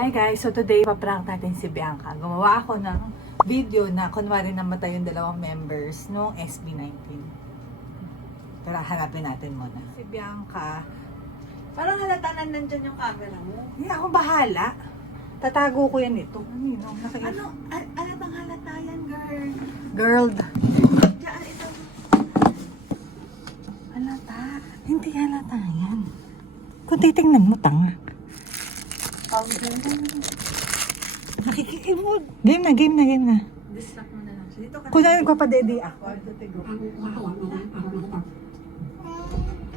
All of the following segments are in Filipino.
Hi guys! So today, paprank natin si Bianca. Gumawa ako ng video na kunwari namatay yung dalawang members nung SB19. Tara, hanapin natin muna. Si Bianca. Parang halata na nandyan yung camera mo. Hindi ako bahala. Tatago ko yan ito. Ano yun? Ano? Halatang halata yan, girl. Girl. Diyan, ito. Halata. Hindi halata yan. Kung titingnan mo, tanga. Nakikikimod. Game na. Distract mo na lang. Dito ka. Kung na nagpapadede ako.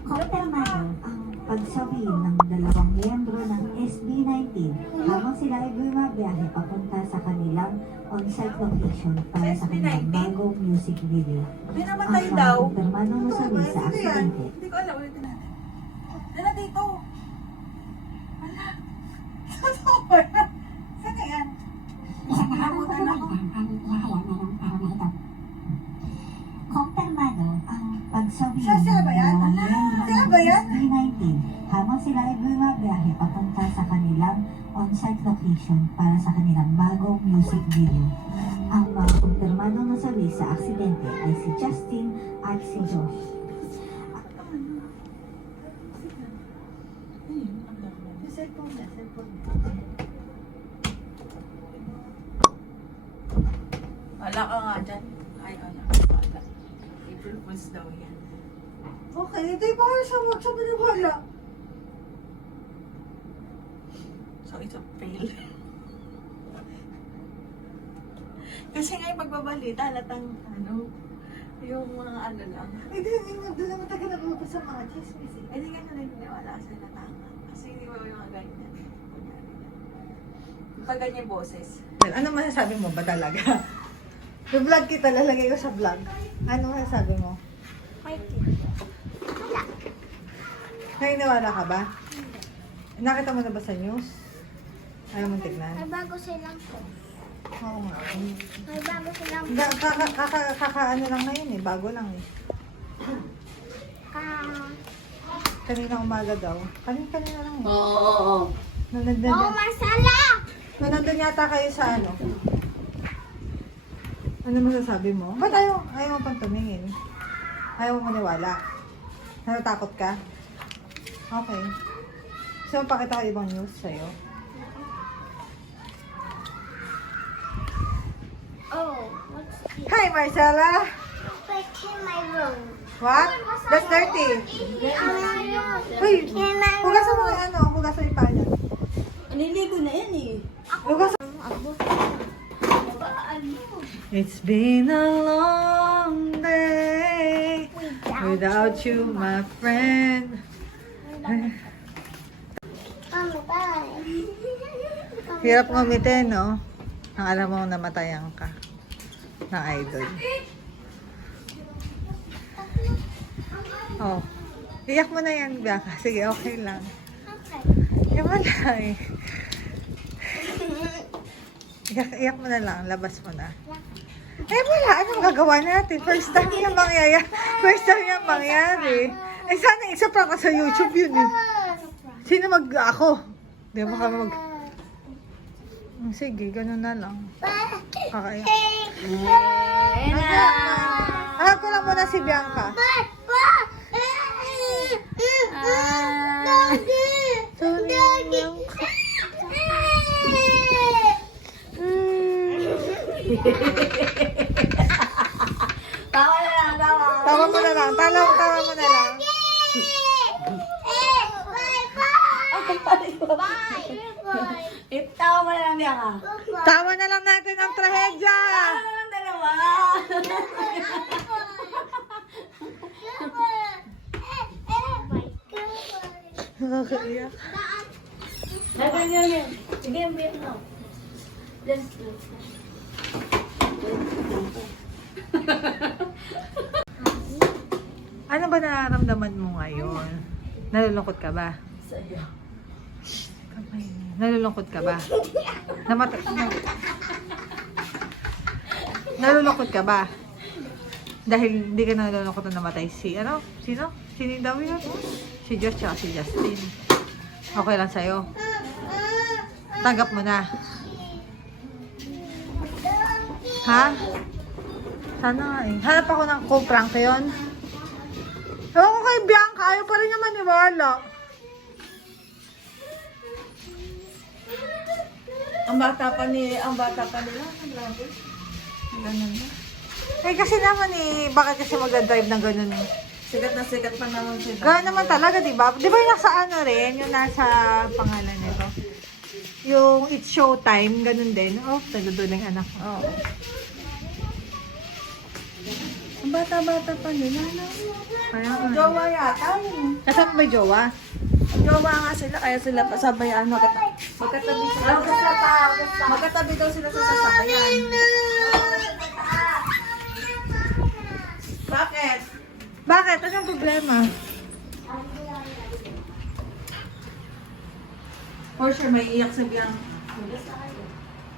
Kumpirmado ang pagsabi ng dalawang miyembro ng SB19 habang sila ay bumabiyahe papunta sa kanilang on-site location para sa kanilang bagong music video. May namatay daw. Ang kumpirmadong nasabi sa Ano yan? aksidente. Hindi ko alam. Ulitin natin. Dala dito. Wala. Totoo ba yan? Saan na yan? Nakakabutan ako. Kumpirmado ang pagsabi Sila ba yan? ng Ala, miyembro sila ng ba yan? SB19 habang sila ay bumabiyahe papunta sa kanilang on-site location para sa kanilang bagong music video. Ang mga kumpirmadong nasabi sa aksidente ay si Justin at si Josh. Cellphone niya. Wala ka nga dyan. Ayaw niya. Wala. April Fools daw yan. Okay, ito yung para sa WhatsApp na wala. So, it's a fail. Kasi nga yung pagbabalita, latang yung mga ano lang. Eh, doon naman taga nag-uupos sa mga chismis eh. Eh, di ka na naniniwala sa latang. Kasi hindi mo yung mga ganyan. Pag ganyan boses. Ano masasabi mo ba talaga? I-vlog kita, lalagay ko sa vlog. Ano masasabi mo? Naniniwala ka ba? Nakita mo na ba sa news? Ayaw mong tignan? May bago silang po. Oo nga. May bago silang po. Kaka-ano lang ngayon eh, bago lang eh. Kanina umaga daw. Kanina lang eh. Oo. Oh, masala! Nandun yata kayo sa ano? Ano masasabi mo? Ba't ayaw mo pang tumingin? Ayaw mo maniwala? Natatakot ka? Okay. So, pakita ko ibang news sa'yo. Oh, what's this? Hi, Marcella! Put in my room. What? That's dirty. Uy, hugasan mo yung ano, hugasan mo yung pala. Niligo na yan eh. Hugasan. It's been a long day without you, my friend. Mami, bye. Hirap ngumiti, no? Ang alam mo namatayan ka na idol. Oh. Iyak mo na yan, Bianca. Sige, okay lang. Okay. Iyak mo na eh. Iyak mo na lang. Labas mo na. Eh wala. Anong gagawa natin? First time yan mangyari. Eh sana isa pa ka sa YouTube yun eh. Sino ako? Di mo kami Sige, ganun na lang. Kakaiyak. Alam ko lang muna si Bianca. Tawa na lang, tawa. Tawa mo na lang. Tawa mo na lang. Tawa mo na lang niya ka. Tawa na lang natin ang trahedya. Tawa na lang dalawa. Nakakaiyak. Naganyan yan. Sige, ambit mo. Let's go. Ano ba nararamdaman mo ngayon? Nalulungkot ka ba? Sa'yo. Nalulungkot ka ba? Nalulungkot ka ba? Dahil hindi ka nalulungkot na namatay si, ano? Sino? Sino daw yun? Si Josh tsaka si Justin. Okay lang sa'yo? Tanggap mo na. Ha? Sana nga eh. Hanap ako ng co-prank yun. Ewan ko kay Bianca, ayaw pa rin niya maniwala. Ang bata pa nila. Ang grabe. Ganun na. Eh kasi naman eh, bakit kasi mag-drive ng ganun eh? Sikat na sikat pa naman sila. Ganun naman talaga, di ba? Di ba yung nasa ano rin, yung nasa pangalan nito? Yung It's Showtime, ganun din. Oh, nagduduling anak ko. Oo. Ang bata-bata pa nila, no? Kaya nga. Jowa yata. Kasama may jowa? Jowa nga sila, kaya sila pasabayaan. Magkatabi sila. Magkatabi daw sila sa sasakyan. Bakit? Bakit? Anong problema? For sure, may iyak sa biyang.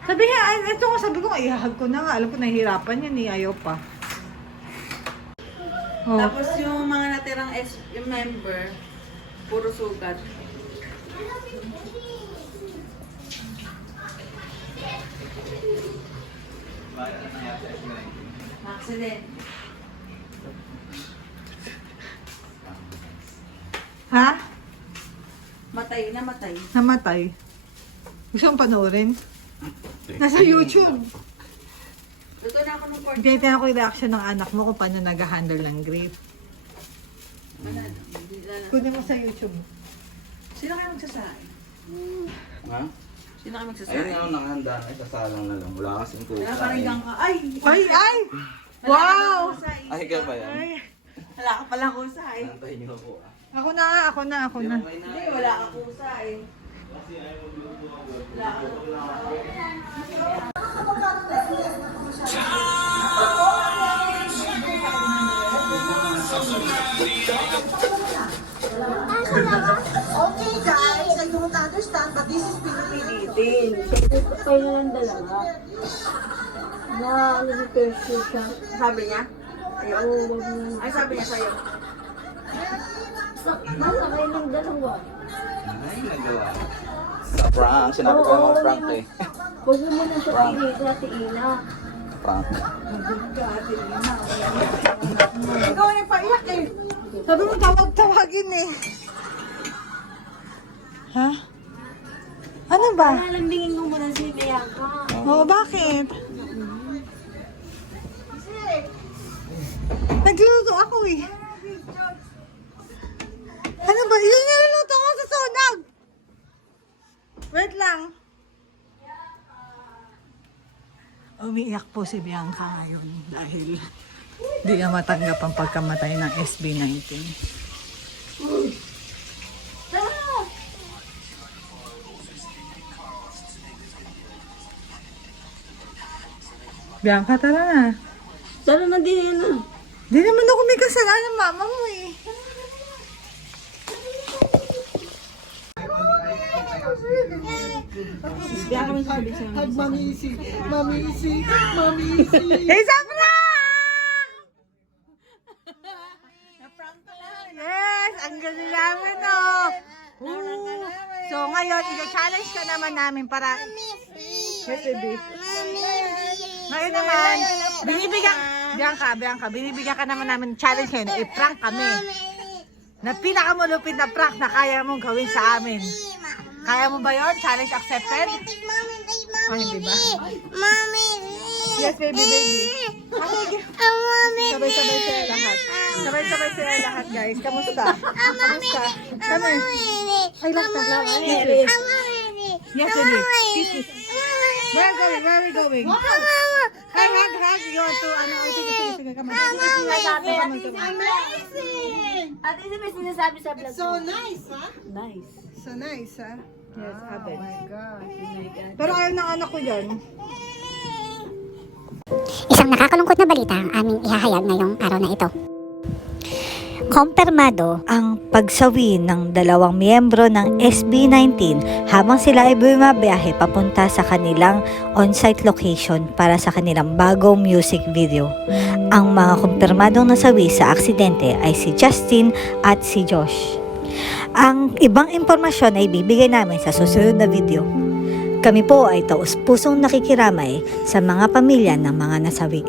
Sabi niya, ay, ito nga sabi ko, ihahag ko na nga. Alam ko nahihirapan yan eh, ayaw pa. Oh. Tapos yung mga natirang yung member, puro sugat. Accident. Ha? Matay na matay. Namatay. Gusto mong panoorin? Nasa YouTube. Luto na ako ng pork. Tinitingnan ko yung reaction ng anak mo kung paano nag-handle ng grape. Kunin mo sa YouTube. Sino kayo magsasain? Ha? Sino kayo Ayun magsasain? nga, nakahanda na. Isasalang na lang. Wala kasing kuka. Wala pa rin kang ay! Ay, ay! Wow! Ay, ka ba yan? Ay, Wala ka palang kusa eh. Nantayin niyo ako ah. ako na, ako na, ako na. Okay na. Hindi, wala ka kusa eh. Wala ka Okay guys, I don't understand but this is pinipilitin. Kaya na lang dalawa. Na ano si Percy siya. Sabi niya? Oo, wag mo. Ay, sabi niya sa'yo. Basta kayo ng dalawa. Ay, nagawa. Sa prank. Sinabi ko naman prank eh. Huwag mo muna sa pili sa Ate Ina. Prank. Ikaw yung paiyak eh. Sabi mo, tawag-tawagin eh. Ha? Ano ba? Lambingin mo muna si Bianca. Oo, bakit? Nagluluto ako eh. Ano ba? Yung niluluto ko sa sonag! Wait lang. Umiiyak po si Bianca ngayon dahil di niya matanggap ang pagkamatay ng SB19. Bianca, tara na. Tara na din yan ah. Di naman ako may kasalanan ng mama mo eh. Kaya kami sabi siya. Mamisi, mamisi, mamisi. Isa na! Yes! Ang galing namin oh! So ngayon, i-challenge ka naman namin para... Yes, baby. Ngayon naman, binibigyan ka naman namin challenge ngayon. I-prank kami. Na pinakamalupit na prank na kaya mong gawin sa amin. Kaya mo ba yon? Challenge accepted? Oh, hindi ba? Yes, baby. Sabay-sabay sila lahat. Sabay-sabay sila lahat, guys. Kamusta? Kamusta? Kami. Ay, lasta. Yes, baby. Kiss. Where are we going? Hug. You want to, sige. Come on. Ate Ina, may sinasabi sa vlog. So nice, ha? Nice. So nice, ha? Yes, Abe. Oh my God. Pero ayaw ng anak ko yan. Isang nakakalungkot na balita ang aming ihahayag ngayong araw na ito. Kumpirmado ang pagsawi ng dalawang miyembro ng SB19 habang sila ay bumabiyahe papunta sa kanilang on-site location para sa kanilang bagong music video. Ang mga kumpirmadong nasawi sa aksidente ay si Justin at si Josh. Ang ibang impormasyon ay bibigay namin sa susunod na video. Kami po ay taus-pusong nakikiramay sa mga pamilya ng mga nasawi.